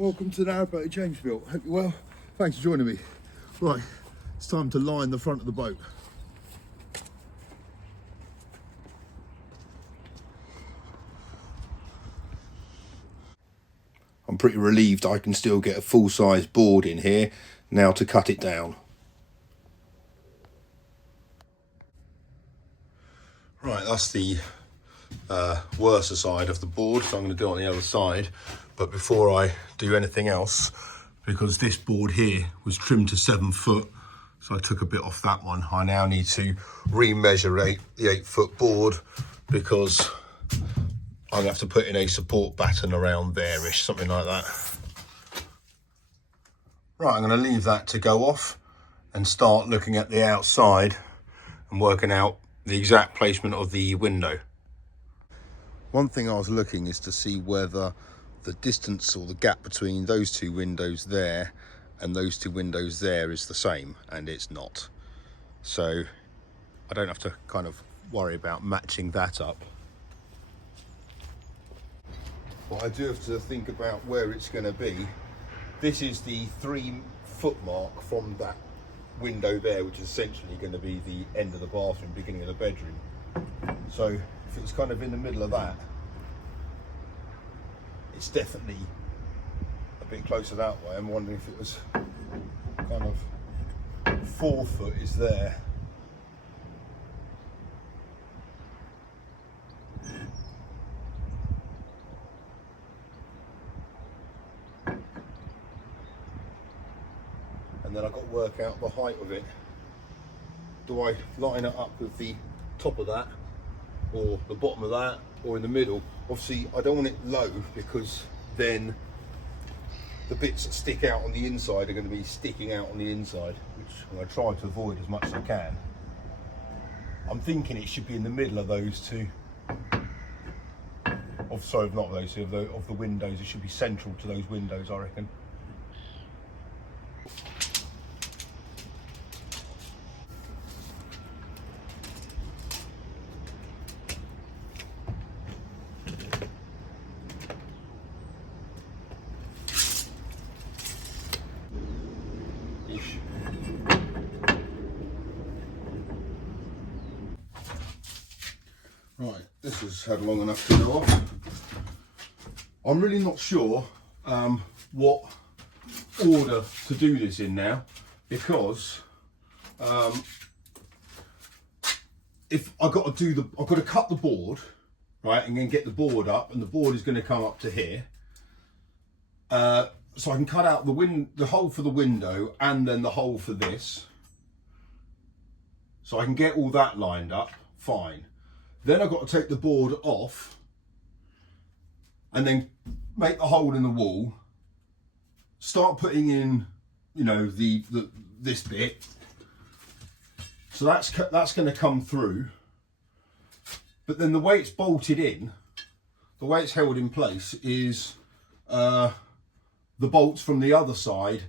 Welcome to Narrowboat at Jamesville. Hope you're well. Thanks for joining me. Right, it's time to line the front of the boat. I'm pretty relieved I can still get a full-size board in here now to cut it down. Right, that's the worser side of the board, so I'm going to do it on the other side. But before I do anything else, because this board here was trimmed to 7 foot, so I took a bit off that one, I now need to re-measure the 8 foot board, because I'm going to have to put in a support batten around there-ish, something like that. Right, I'm going to leave that to go off and start looking at the outside and working out the exact placement of the window. One thing I was looking is to see whether the distance or the gap between those two windows there and those two windows there is the same, and it's not. So I don't have to kind of worry about matching that up. But I do have to think about where it's going to be. This is the 3 foot mark from that window there, which is essentially going to be the end of the bathroom, beginning of the bedroom. So if it's kind of in the middle of that, it's definitely a bit closer that way. I'm wondering if it was kind of 4 foot is there. And then I've got to work out the height of it. Do I line it up with the top of that, or the bottom of that, or in the middle? Obviously I don't want it low, because then the bits that stick out on the inside are going to be sticking out on the inside, which I'm going to try to avoid as much as I can. I'm thinking it should be in the middle of those two. Sorry, not those two, of the windows. It should be central to those windows, I reckon. Right, this has had long enough to go off. I'm really not sure what order to do this in now, because if I've got to cut the board, right, and then get the board up, and the board is going to come up to here. So I can cut out the hole for the window and then the hole for this. So I can get all that lined up, fine. Then I've got to take the board off and then make the hole in the wall, start putting in, you know, this bit. So that's going to come through. But then the way it's bolted in, the way it's held in place is the bolts from the other side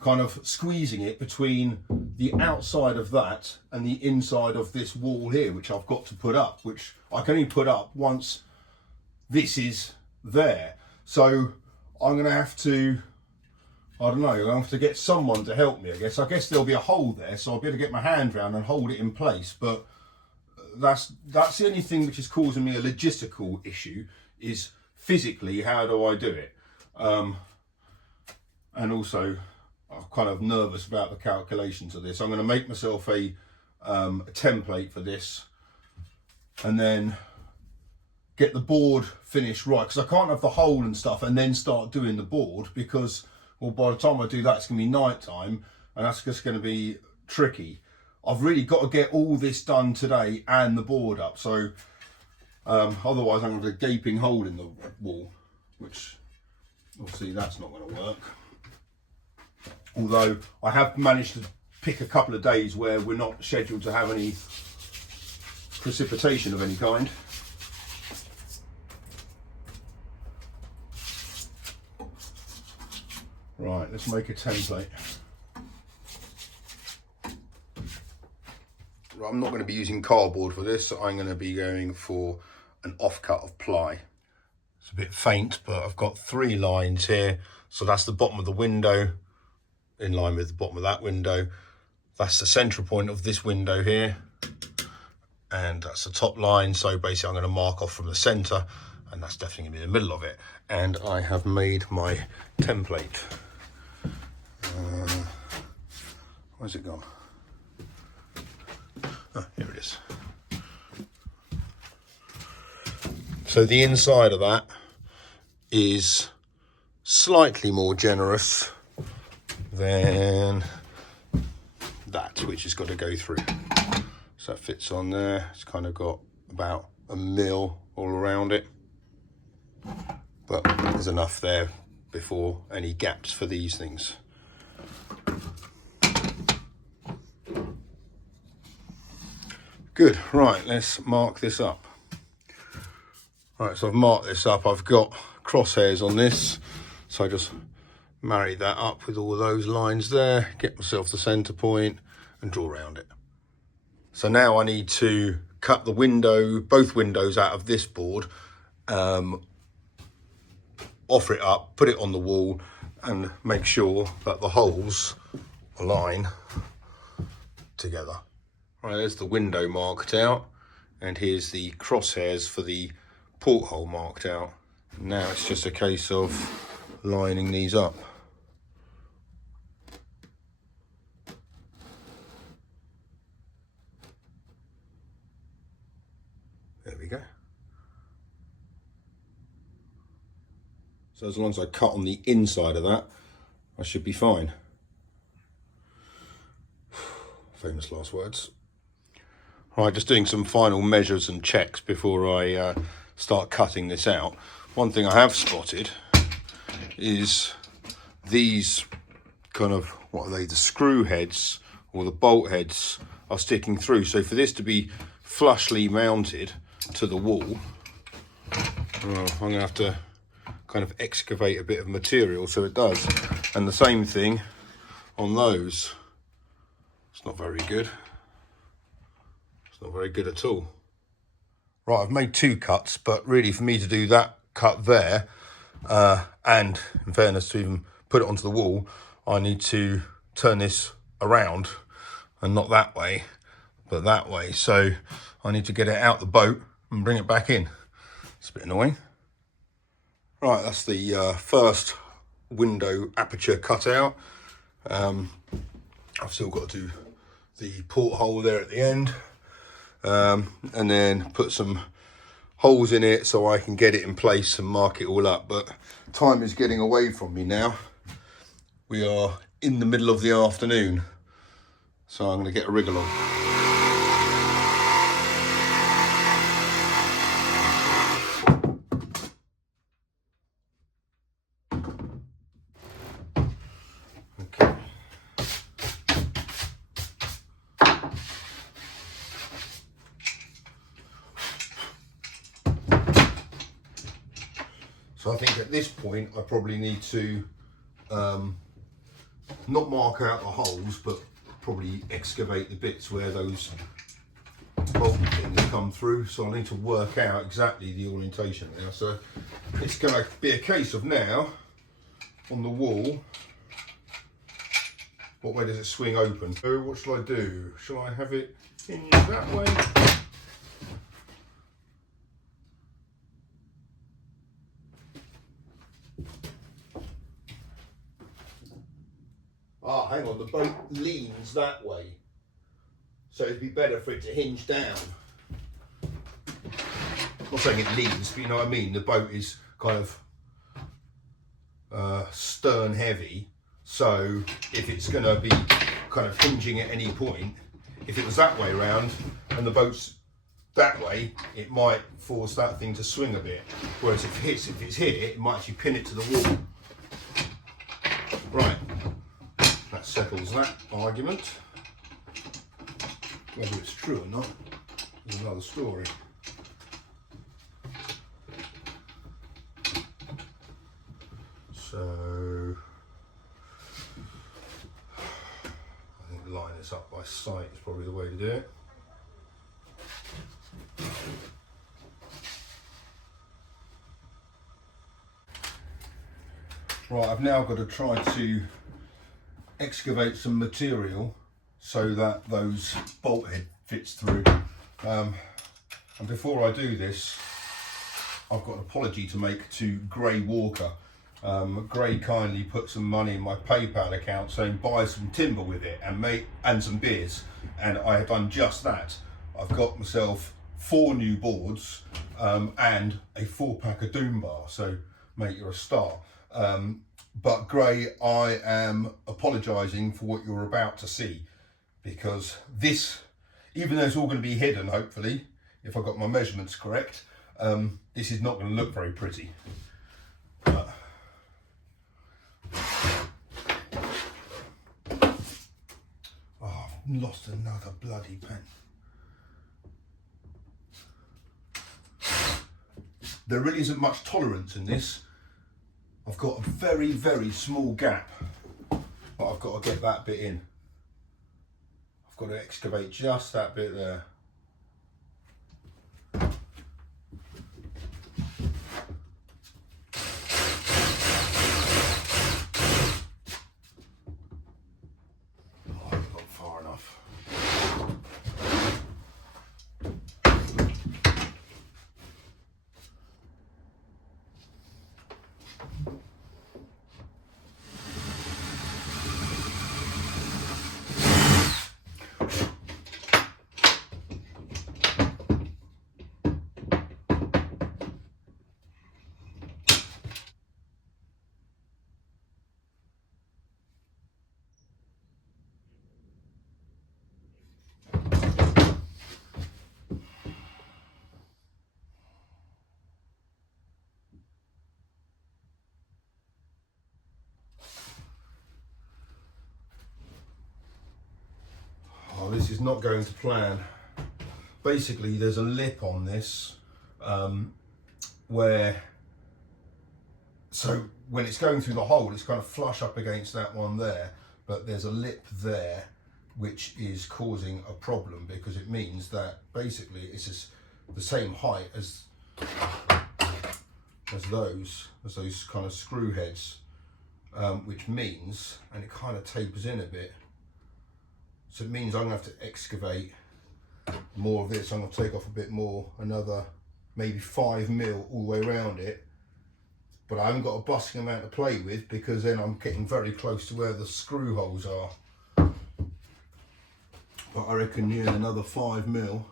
kind of squeezing it between the outside of that and the inside of this wall here, which I've got to put up, which I can only put up once this is there. So I'm going to have to, I don't know, I'm going to have to get someone to help me, I guess. I guess there'll be a hole there, so I'll be able to get my hand around and hold it in place. But that's the only thing which is causing me a logistical issue, is physically, how do I do it? And also, I'm kind of nervous about the calculations of this. I'm going to make myself a template for this, and then get the board finished right, because I can't have the hole and stuff and then start doing the board, because, well, by the time I do that, it's going to be night time, and that's just going to be tricky. I've really got to get all this done today and the board up, so otherwise I'm going to have a gaping hole in the wall, which obviously that's not going to work. Although I have managed to pick a couple of days where we're not scheduled to have any precipitation of any kind. Right, let's make a template. Right, I'm not going to be using cardboard for this. I'm going to be going for an offcut of ply. It's a bit faint, but I've got 3 lines here. So that's the bottom of the window, in line with the bottom of that window. That's the central point of this window here, and that's the top line. So basically I'm going to mark off from the center, and that's definitely going to be the middle of it. And I have made my template. Where's it gone? Oh, here it is. So the inside of that is slightly more generous than that, which has got to go through. So that fits on there. It's kind of got about 1 mil all around it, but there's enough there before any gaps for these things. Good, right, let's mark this up. Right, so I've marked this up. I've got crosshairs on this, so I just marry that up with all those lines there, get myself the center point and draw around it. So now I need to cut the window, both windows out of this board, offer it up, put it on the wall, and make sure that the holes align together. Right, there's the window marked out, and here's the crosshairs for the porthole marked out. Now it's just a case of lining these up. There we go. So as long as I cut on the inside of that, I should be fine. Famous last words. Right, just doing some final measures and checks before I start cutting this out. One thing I have spotted is these kind of, what are they, the screw heads or the bolt heads are sticking through. So for this to be flushly mounted to the wall, I'm going to have to kind of excavate a bit of material so it does. And the same thing on those. It's not very good. It's not very good at all. Right, I've made 2 cuts, but really for me to do that cut there, and in fairness to even put it onto the wall, I need to turn this around, and not that way, but that way. So I need to get it out the boat and bring it back in. It's a bit annoying. Right, that's the first window aperture cut out. I've still got to do the porthole there at the end, and then put some holes in it so I can get it in place and mark it all up. But time is getting away from me now. We are in the middle of the afternoon, so I'm going to get a wriggle on. Okay. So I think at this point I probably need to not mark out the holes, but probably excavate the bits where those bolt things come through. So I need to work out exactly the orientation now. So it's going to be a case of now on the wall, what way does it swing open? So what shall I do? Shall I have it hinged that way? Ah, hang on, the boat leans that way. So it'd be better for it to hinge down. I'm not saying it leans, but you know what I mean? The boat is kind of stern heavy. So if it's going to be kind of hinging at any point, if it was that way around and the boat's that way, it might force that thing to swing a bit. Whereas if it's here, it might actually pin it to the wall. Right. That settles that argument. Whether it's true or not is another story. So I think line this up by sight is probably the way to do it. Right, I've now got to try to excavate some material so that those bolt head fits through. And before I do this, I've got an apology to make to Gray Walker. Gray kindly put some money in my PayPal account saying buy some timber with it and some beers, and I have done just that. I've got myself 4 new boards and a 4-pack of Doom Bar, so mate, you're a star. But Gray, I am apologising for what you're about to see, because this, even though it's all going to be hidden, hopefully, if I got my measurements correct, this is not going to look very pretty. But oh, I've lost another bloody pen. There really isn't much tolerance in this. I've got a very, very small gap, but I've got to get that bit in. I've got to excavate just that bit there. Oh, I've got far enough. Oh, this is not going to plan. Basically, there's a lip on this where, so when it's going through the hole, it's kind of flush up against that one there, but there's a lip there which is causing a problem, because it means that basically it's just the same height as those kind of screw heads, which means, and it kind of tapers in a bit, so it means I'm going to have to excavate more of this. I'm going to take off a bit more, another maybe 5 mil all the way around it, but I haven't got a busting amount to play with, because then I'm getting very close to where the screw holes are. But I reckon near another 5 mil.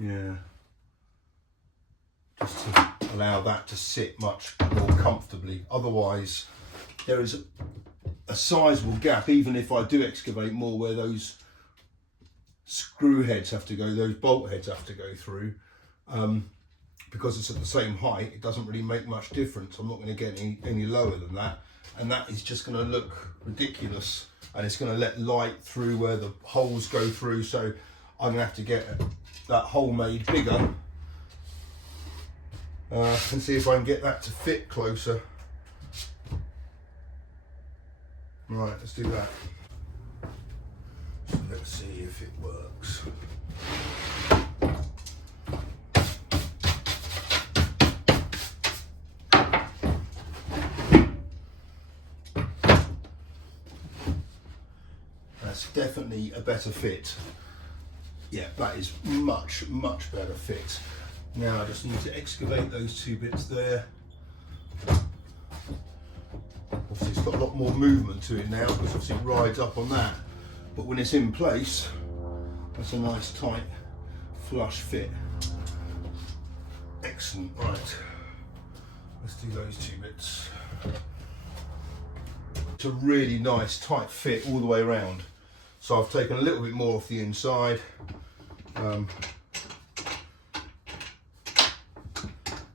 Yeah, just to allow that to sit much more comfortably. Otherwise, there is a sizable gap, even if I do excavate more, where those screw heads have to go, those bolt heads have to go through. Because it's at the same height, it doesn't really make much difference. I'm not going to get any lower than that, and that is just going to look ridiculous, and it's going to let light through where the holes go through, so I'm going to have to get that hole made bigger and see if I can get that to fit closer. Right, let's do that. So let's see if it works. That's definitely a better fit. Yeah, that is much better fit. Now I just need to excavate those 2 bits there. Obviously it's got a lot more movement to it now, because obviously it rides up on that. But when it's in place, that's a nice tight flush fit. Excellent. Right, let's do those 2 bits. It's a really nice tight fit all the way around. So I've taken a little bit more off the inside.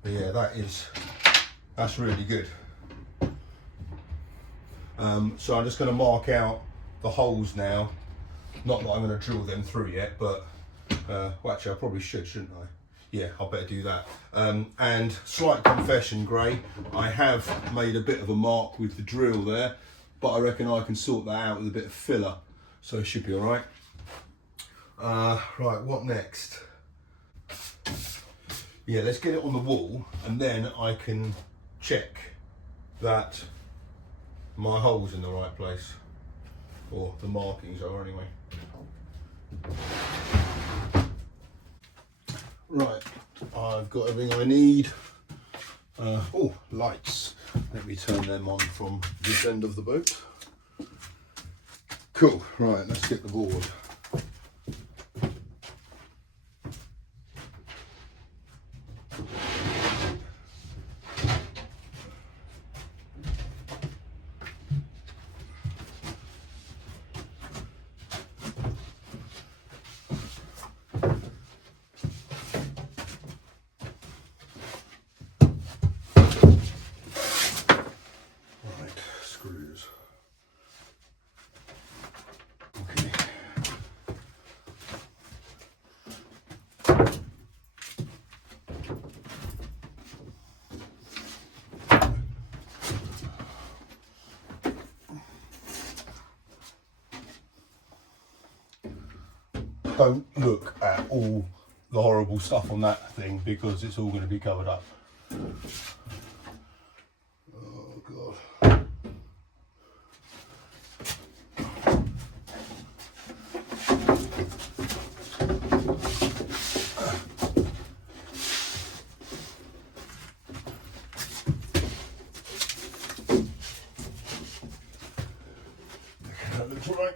But yeah, that's really good. So I'm just going to mark out the holes now. Not that I'm going to drill them through yet, but well, actually I probably should, shouldn't I? Yeah, I'll better do that. And slight confession, Gray, I have made a bit of a mark with the drill there, but I reckon I can sort that out with a bit of filler, so it should be all right. Right, what next? Yeah, let's get it on the wall, and then I can check that my hole's in the right place, or the markings are anyway. Right, I've got everything I need. Oh, lights. Let me turn them on from this end of the boat. Cool, right, let's get the board. Screws. Okay. Don't look at all the horrible stuff on that thing because it's all going to be covered up. Oh God. Okay, that looks all right.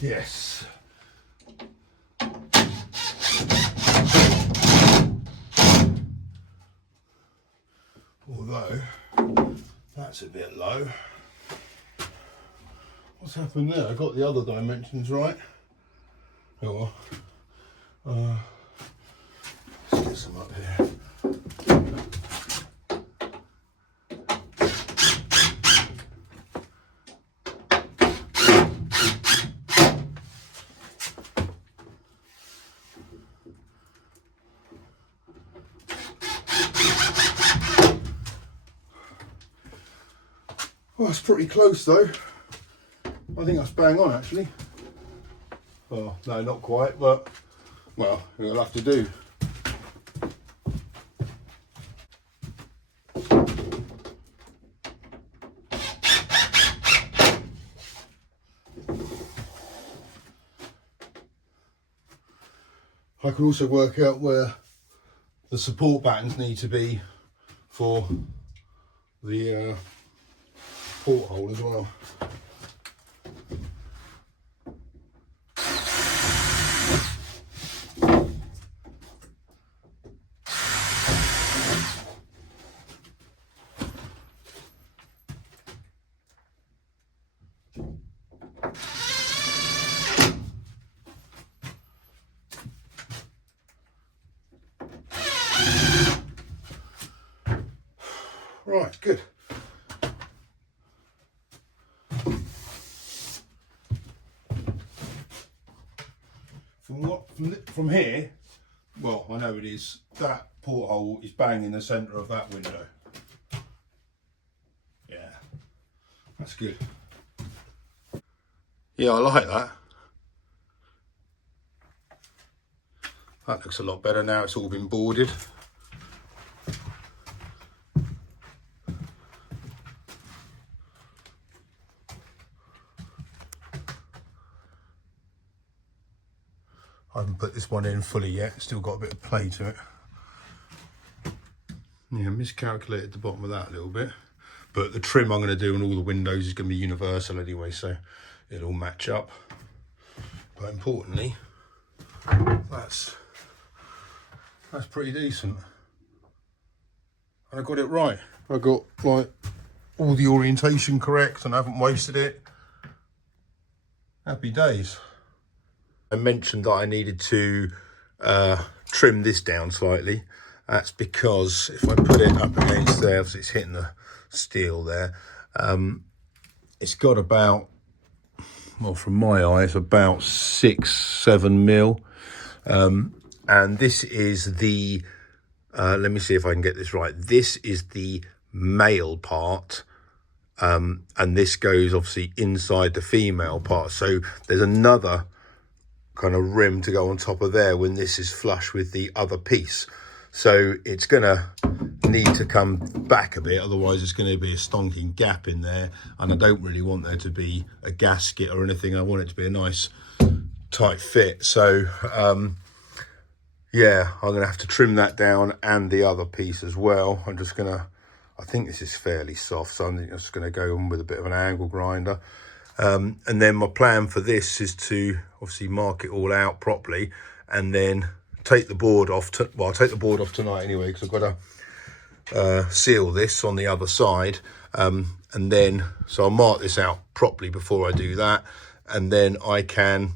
Yes. Although that's a bit low. What's happened there? I got the other dimensions right. Oh well. Let's get some up here. Well, that's pretty close though. I think that's bang on actually. Oh, no, not quite, but well, it'll have to do. I can also work out where the support battens need to be for the porthole as well. Right, good. From here, well, I know it is, that porthole is bang in the centre of that window. Yeah, that's good. Yeah, I like that. That looks a lot better now it's all been boarded. I haven't put this one in fully yet, still got a bit of play to it. Yeah, miscalculated the bottom of that a little bit. But the trim I'm going to do on all the windows is going to be universal anyway, so it'll all match up. But importantly, that's pretty decent. And I got it right. I got like all the orientation correct and I haven't wasted it. Happy days. I mentioned that I needed to trim this down slightly. That's because if I put it up against there, so it's hitting the steel there, it's got about, well, from my eye, it's about 6-7 mil. and this is the, let me see if I can get this right. This is the male part, and this goes obviously inside the female part. So there's another kind of rim to go on top of there when this is flush with the other piece. So it's gonna need to come back a bit, otherwise it's going to be a stonking gap in there, and I don't really want there to be a gasket or anything. I want it to be a nice tight fit. So yeah, I'm gonna have to trim that down and the other piece as well. I think this is fairly soft, so I'm just gonna go on with a bit of an angle grinder. And then my plan for this is to obviously mark it all out properly, and then take the board off. Well, I'll take the board off tonight anyway, because I've got to seal this on the other side. And then, so I'll mark this out properly before I do that. And then I can,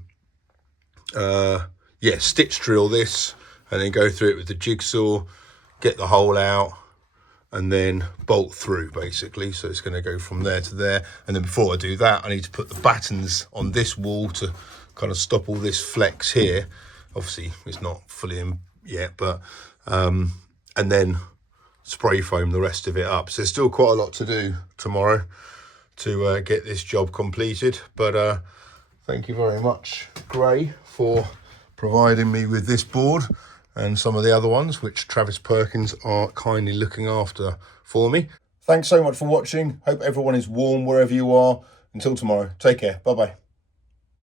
yeah, stitch drill this and then go through it with the jigsaw, get the hole out, and then bolt through basically. So it's going to go from there to there. And then before I do that, I need to put the battens on this wall to kind of stop all this flex here. Obviously it's not fully in yet, but and then spray foam the rest of it up. So there's still quite a lot to do tomorrow to get this job completed. But thank you very much, Gray, for providing me with this board and some of the other ones, which Travis Perkins are kindly looking after for me. Thanks so much for watching. Hope everyone is warm wherever you are. Until tomorrow, take care. Bye-bye.